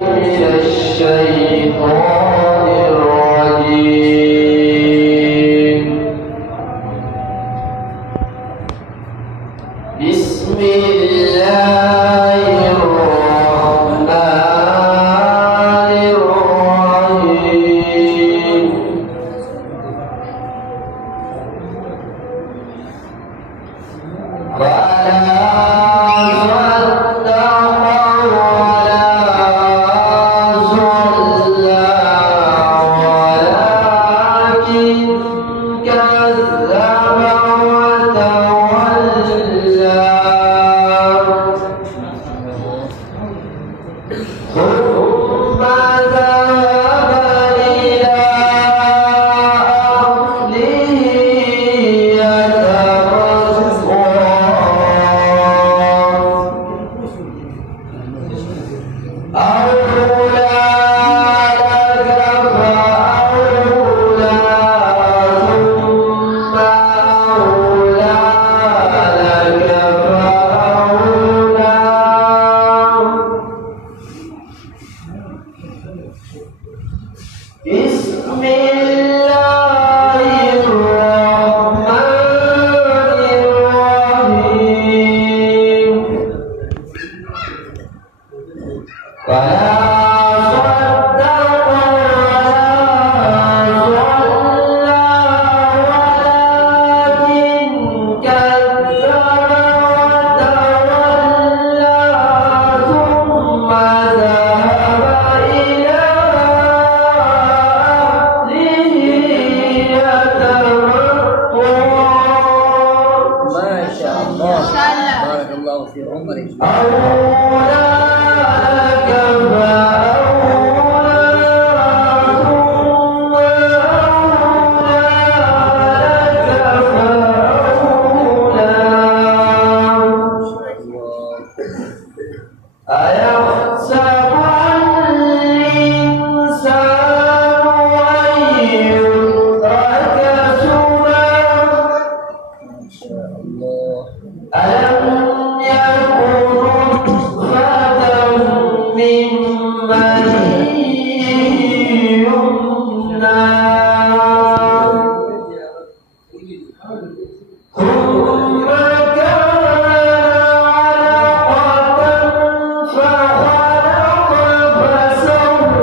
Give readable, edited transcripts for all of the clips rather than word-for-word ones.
من الشيطان الرجيم. بسم الله الرحمن الرحيم. بسم الله الرحمن الرحيم. ولا صدق ولا صلى ولكن كذب وتولى ثم ذهب إلى بارك الله في عمرك. أيحسب الإنسان أن يترك سدى ألم يكن نطفة من مني يمنى ثم كان علقة فخلق فسوى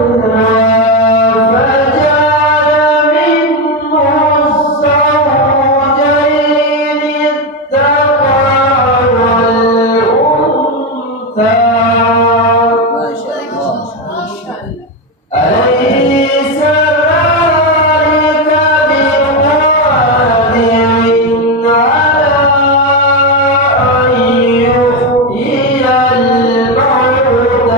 فجعل منه الزوجين الذكر والأنثى. أليس ذلك بقادر على أن يحيي الموتى؟